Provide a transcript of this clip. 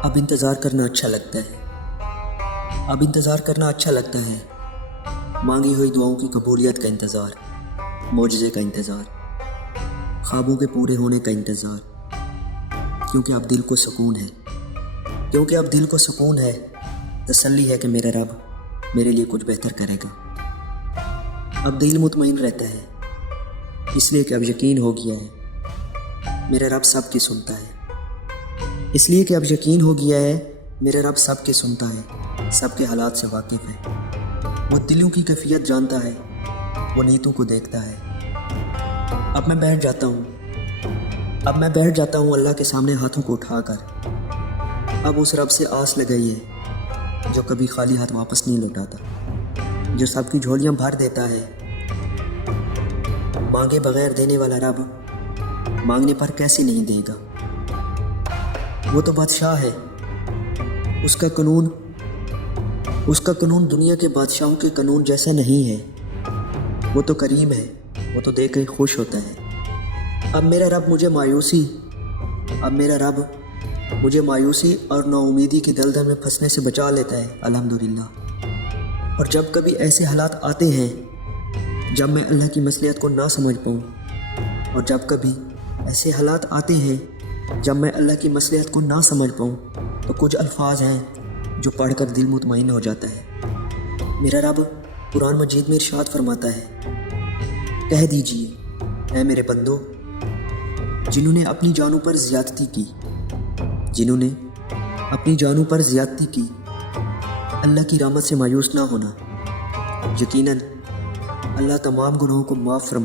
अब इंतज़ार करना अच्छा लगता है। अब इंतज़ार करना अच्छा लगता है। मांगी हुई दुआओं की कबूलियत का इंतज़ार, मोजज़े का इंतज़ार, ख्वाबों के पूरे होने का इंतज़ार। क्योंकि अब दिल को सुकून है, क्योंकि अब दिल को सुकून है, तसल्ली है कि मेरा रब मेरे लिए कुछ बेहतर करेगा। अब दिल मुतमईन रहता है, इसलिए कि अब यकीन हो गया है मेरा रब सबकी सुनता है। इसलिए कि अब यकीन हो गया है मेरा रब सबके सुनता है, सबके हालात से वाकिफ़ है। वो दिलों की कैफियत जानता है, वो नीयतों को देखता है। अब मैं बैठ जाता हूँ अल्लाह के सामने हाथों को उठाकर। अब उस रब से आस लगाई है जो कभी खाली हाथ वापस नहीं लौटाता, जो सबकी झोलियाँ भर देता है। मांगे बगैर देने वाला रब मांगने पर कैसे नहीं देगा। वो तो बादशाह है, उसका कानून दुनिया के बादशाहों के कानून जैसा नहीं है। वो तो करीम है, वो तो देख कर खुश होता है। अब मेरा रब मुझे मायूसी और नाउमीदी की दलदल में फंसने से बचा लेता है, अल्हम्दुलिल्लाह। और जब कभी ऐसे हालात आते हैं जब मैं अल्लाह की मसलियत को ना समझ पाऊँ, और जब कभी ऐसे हालात आते हैं जब मैं अल्लाह की मसलियत को ना समझ पाऊँ, तो कुछ अल्फाज हैं जो पढ़कर दिल मुतमईन हो जाता है। मेरा रब कुरान मजीद में इरशाद फरमाता है, कह दीजिए ऐ मेरे बंदो, जिन्होंने अपनी जानों पर ज़्यादती की, अल्लाह की रहमत से मायूस ना होना। यकीनन अल्लाह तमाम गुनाहों को माफ़ फरमाता है।